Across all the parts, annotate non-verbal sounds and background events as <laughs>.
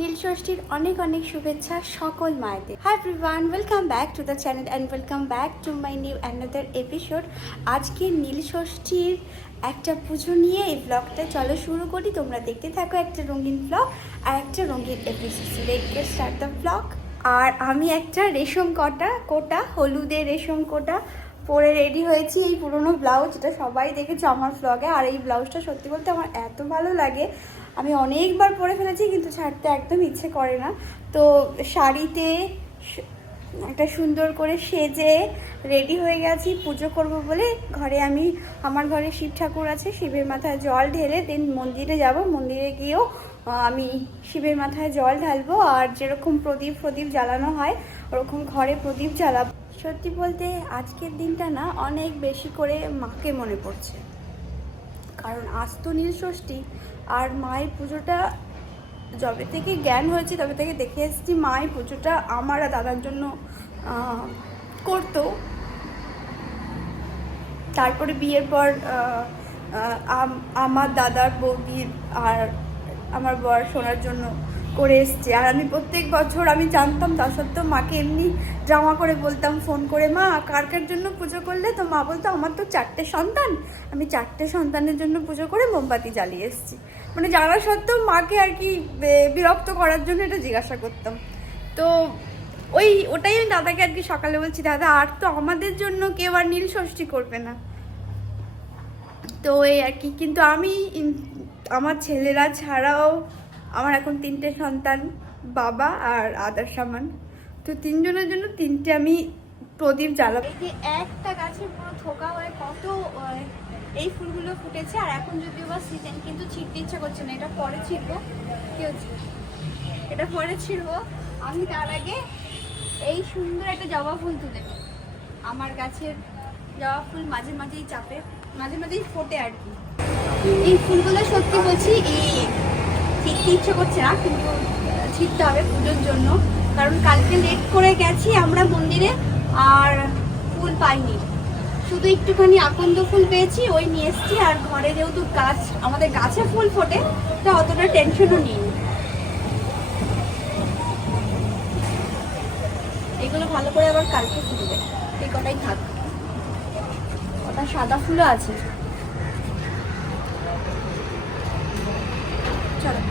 নীলষষ্ঠীর অনেক অনেক শুভেচ্ছা সকল মায়েদের। Hi everyone welcome back to the channel and welcome back to my new another episode আজকে নীলষষ্ঠীর একটা পুজো নিয়ে এই ব্লগটা চলো শুরু করি। তোমরা দেখতে থাকো একটা রঙিন ব্লগ আর একটা রঙিন episode let start the blog আর আমি একটা রেশম কটা, কোটা, হলুদের রেশম কোটা পরে রেডি হয়েছি এই পুরনো ব্লাউজ। যেটা সবাই দেখেছে আমার ব্লগে আর এই ব্লাউজটা সত্যি বলতে আমার এত ভালো লাগে। আমি অনেকবার পরে ফেলেছি, কিন্তু ছাড়তে একদম ইচ্ছে করে না। তো শাড়িতে একটা সুন্দর করে সেজে রেডি হয়ে গেছি, পুজো করব বলে। ঘরে আমি, আমার ঘরে শিব ঠাকুর আছে, শিবের মাথায় জল ঢেলে দেন মন্দিরে যাব। মন্দিরে গিয়েও আমি শিবের মাথায় জল ঢালবো আর যেরকম প্রদীপ প্রদীপ জ্বালানো হয়, ওরকম ঘরে প্রদীপ জ্বালাবো। সত্যি বলতে আজকের দিনটা না অনেক বেশি করে মাকে মনে পড়ছে। কারণ আজ তো নীল ষষ্ঠী আর মায়ের পুজোটা যবে থেকে জ্ঞান হয়েছে, তবে থেকে দেখে এসেছি মায়ের পুজোটা আমার আর দাদার জন্য করত। তারপরে বিয়ের পর আমার দাদার বৌদির আর আমার বর শোনার জন্য করে এসছে। আর আমি প্রত্যেক বছর আমি জানতাম তা সত্ত্বেও মাকে এমনি ড্রামা করে বলতাম, ফোন করে, মা, কার কার জন্য পুজো করলে? তো মা বলতো, আমার তো চারটে সন্তান। আমি চারটে সন্তানের জন্য পুজো করে মোমবাতি জ্বালিয়ে এসেছি। মানে জানা সত্ত্বেও মাকে আর কি বিরক্ত করার জন্য এটা জিজ্ঞাসা করতাম। তো ওই, ওটাই আমি দাদাকে আর কি সকালে বলছি, দাদা, আর তো আমাদের জন্য কেউ আর নীল ষষ্ঠী করবে না। তো এই আর কি। কিন্তু আমি আমার ছেলেরা ছাড়াও আমার এখন তিনটে সন্তান, বাবা আর আদার সামান। তো তিনজনের জন্য তিনটে আমি প্রদীপ জ্বালাব। এই যে একটা গাছে পুরো থোকা হয়ে, কত এই ফুলগুলো ফুটেছে। আর এখন যদিও বা সিজন কিন্তু ছিটতে ইচ্ছা করছে না। এটা পরে ছিটবো। কি হচ্ছে? এটা পরে ছিড়বো আমি তার আগে এই সুন্দর একটা জবা ফুল তুলে আমার গাছের জবা ফুল মাঝে মাঝেই চাপে, মাঝে মাঝেই ফোটে আর কি। এই ফুলগুলো সত্যি বলছি, এই ছিটতে ইচ্ছে করছে না, কিন্তু ছিটতে হবে পুজোর জন্য। কারণ কালকে লেট করে গেছি আমরা মন্দিরে, আর ফুল পাইনি। শুধু একটুখানি আকন্দ ফুল পেয়েছি, ওই নিয়ে এসেছি, আর ঘরে যেহেতু গাছ, আমাদের গাছে ফুল ফোটে, তা অতটা টেনশনও নিইনি এগুলো ভালো করে আবার কালকে ফুলবে এই কটাই থাক। কটা সাদা ফুলও আছে। চলো।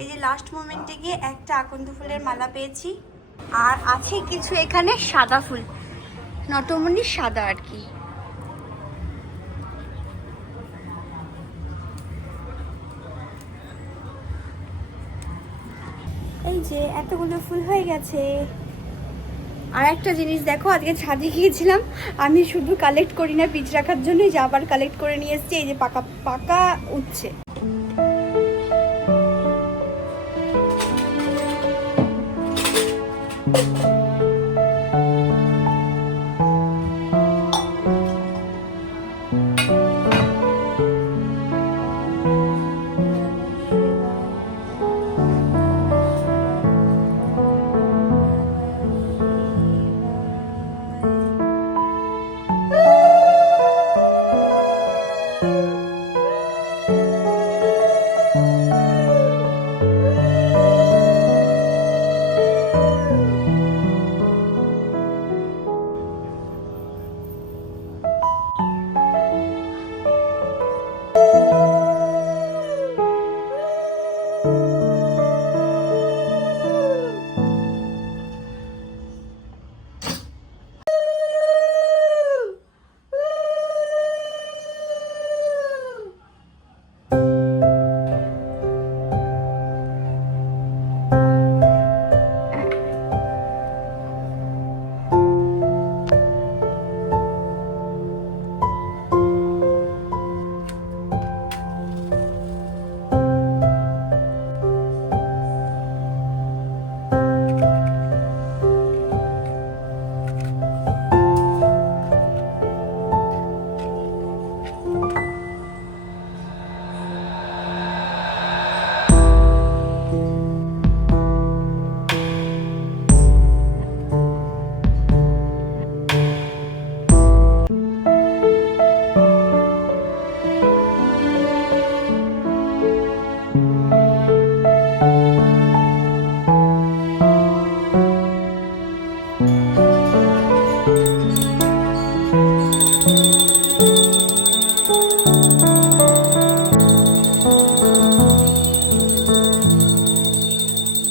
এই যে লাস্ট মোমেন্টে গিয়ে একটা আকন্দ ফুলের মালা পেয়েছি। আর আছে কিছু এখানে সাদা ফুল। নটমণি সাদা আর কি। এই যে এতগুলো ফুল হয়ে গেছে। আর একটা জিনিস দেখো, আজকে ছাদে গিয়েছিলাম। আমি শুধু কালেক্ট করি না বীজ রাখার জন্য এই যে আবার কালেক্ট করে নিয়ে এসেছি, এই যে পাকা পাকা উঠছে।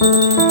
Música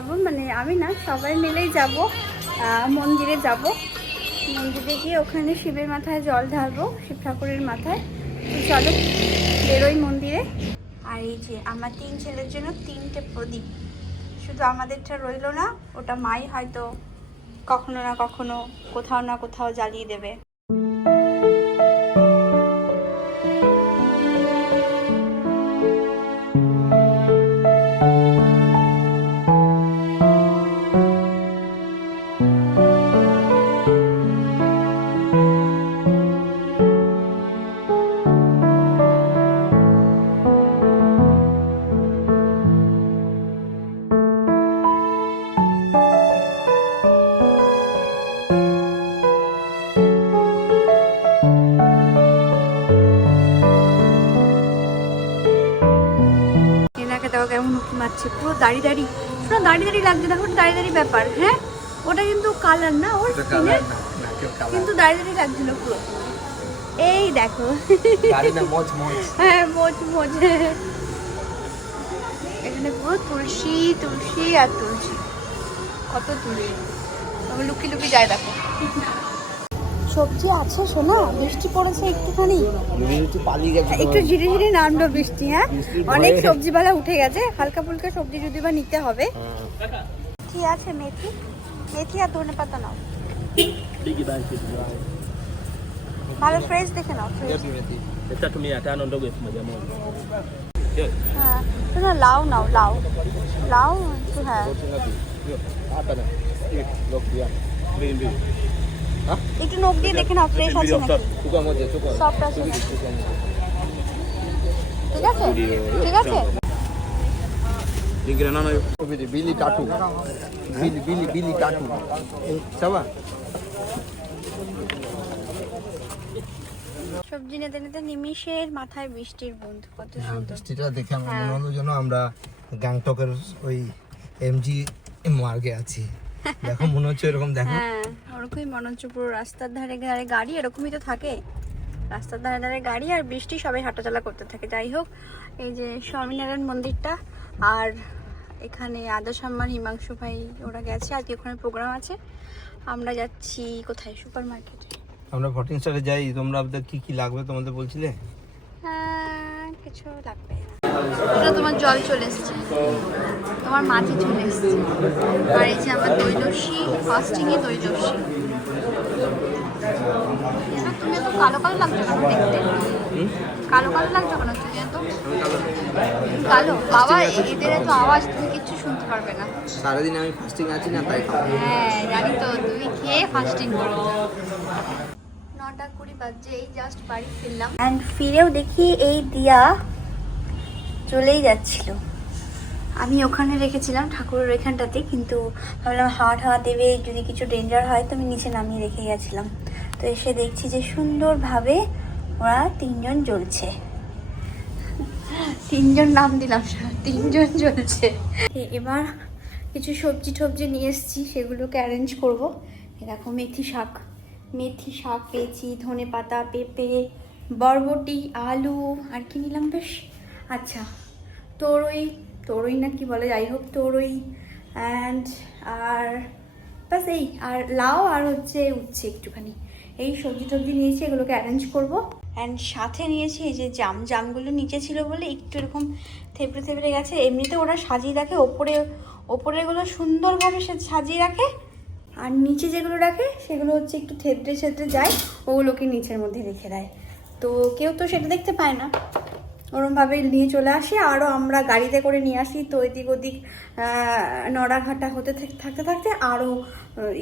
যাব মানে আমি না, সবাই মিলেই যাব মন্দিরে যাব। মন্দিরে গিয়ে ওখানে শিবের মাথায় জল ঢালবো, শিব ঠাকুরের মাথায়। চলো, বেরোই মন্দিরে। আর এই যে আমার তিন ছেলের জন্য তিনটে প্রদীপ। শুধু আমাদেরটা রইল না, ওটা মাই হয়তো কখনো না কখনো কোথাও না কোথাও জ্বালিয়ে দেবে। দাড়ি দাড়ি পুরো দাড়ি দাড়ি লাগছে দেখো দাড়ি দাড়ি ব্যাপার হ্যাঁ? ওটা কিন্তু কালার না ওর স্কিনের কিন্তু দাড়ি দাড়ি লাগছিল পুরো। এই দেখো। হ্যাঁ মোজ মোজ। এখানে পুরো তুলসী তুলসী আর তুলসী। কত তুলসী। তবে লুকি লুকি যায় দেখো। সবজি আছে শোনা বৃষ্টি পড়েছে একটুখানি? একটু ধীরে ধীরে নামলো বৃষ্টি হ্যাঁ? অনেক। সবজিওয়ালা উঠে গেছে। হালকা ফুলকা সবজি যদি বা নিতে হবে। কি আছে মেথি? মেথি আর ধনে পাতা নাও। ভালো ফ্রেশ দেখে নাও হ্যাঁ না লাউ নাও লাউ। লাউ হ্যাঁ। একটু নখ দিয়ে দেখে নাও ফ্রেশ আছে নাকি? সফট আছে ঠিক আছে? ঠিক আছে? bili bili bili tatu sawa সবজি নিতে নিতে নিমিষের মাথায় বৃষ্টির বন্ধু কত হ্যাঁ, সুন্দর। বৃষ্টিটা দেখে আমার হ্যাঁ। মনে হলো যেন আমরা গ্যাংটকের ওই এমজি মার্গে আছি। দেখো মনে হচ্ছে এরকম দেখো। হ্যাঁ ওরকমই মনে হচ্ছে পুরো রাস্তার ধারে ধারে গাড়ি এরকমই তো থাকে। রাস্তার ধারে ধারে গাড়ি আর বৃষ্টি সবাই হাঁটাচলা করতে থাকে। যাই হোক এই যে স্বামীনারায়ণ মন্দিরটা আর এখানে আদা সম্মান হিমাংশু ভাই ওরা গেছে আজকে ওখানে প্রোগ্রাম আছে। আমরা যাচ্ছি কোথায়? সুপার মার্কেটে আমরা ফর্টিন স্টারে যাই তোমরা আপনাদের কি কি লাগবে তোমাদের বলছিলে? হ্যাঁ, কিছু লাগবে এটা তোমার জল চলে এসছে। তোমার মাটি চলে এসছে। আর এই যে আমার দই লস্যি ফাস্টিংয়ে দই লস্যি এটা তুমি এত কালো কালো লাগছে কেন দেখতে? কালো কালো লাগছে কেন তুমি এত? কালো? বাবা এদের এত আওয়াজ তুমি কিচ্ছু শুনতে পারবে না। সারাদিন আমি ফাস্টিং আছি না তাই হ্যাঁ জানি তো তুমি খেয়ে ফাস্টিং করো। নটা কুড়ি বাজে এই জাস্ট বাড়ি ফিরলাম। অ্যান্ড ফিরেও দেখি এই দিয়া চলেই যাচ্ছিল। আমি ওখানে রেখেছিলাম ঠাকুরের এখানটাতে কিন্তু ভাবলাম হাওয়া ঠাওয়া দেবে, যদি কিছু ডেঞ্জার হয় তো আমি নিচে নামিয়ে রেখে গেছিলাম। তো এসে দেখছি যে সুন্দরভাবে ওরা তিনজন জ্বলছে। তিনজন নাম দিলাম, তিনজন জ্বলছে। এবার কিছু সবজি টবজি নিয়ে এসেছি, সেগুলোকে অ্যারেঞ্জ করব। দেখো, মেথি শাক। মেথি শাক পেয়েছি, ধনে পাতা, পেঁপে, বরবটি, আলু, আর কি নিলাম বেশ? আচ্ছা তোরই তোরই না কি বলে, যাই হোক তোরই অ্যান্ড আর বাস এই, আর লাউ আর হচ্ছে উচ্ছে একটুখানি। এই সবজি টবজি নিয়েছি, এগুলোকে অ্যারেঞ্জ করব। অ্যান্ড সাথে নিয়েছি এই যে জাম, জামগুলো নিচে ছিল বলে একটু এরকম থেপড়ে থেপড়ে গেছে। এমনিতে ওরা সাজিয়ে রাখে, ওপরে, ওপরেগুলো সুন্দরভাবে সে সাজিয়ে রাখে। আর নিচে যেগুলো রাখে, সেগুলো হচ্ছে একটু থেপড়ে ছেতড়ে যায়, ওগুলোকে নিচের মধ্যে রেখে দেয়। তো কেউ তো সেটা দেখতে পায় না। ওরমভাবে নিয়ে চলে আসি। আরও আমরা গাড়িতে করে নিয়ে আসি। তো এদিক ওদিক নড়াঘাটা হতে থাকতে থাকতে আরও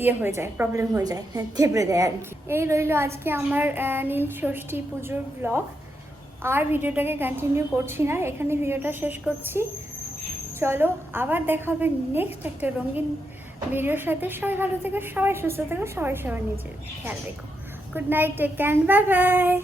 ইয়ে হয়ে যায় প্রবলেম হয়ে যায়, <laughs> থেবড়ে দেয় আর কি। এই রইল আজকে আমার নীল ষষ্ঠী পুজোর ব্লগ আর ভিডিওটাকে কন্টিনিউ করছি না। এখানে ভিডিওটা শেষ করছি। চলো, আবার দেখা হবে নেক্সট একটা রঙিন ভিডিওর সাথে। সবাই ভালো থেকো, সবাই সুস্থ থেকো, সবাই সবাই নিজের খেয়াল রেখো। Good night take care bye bye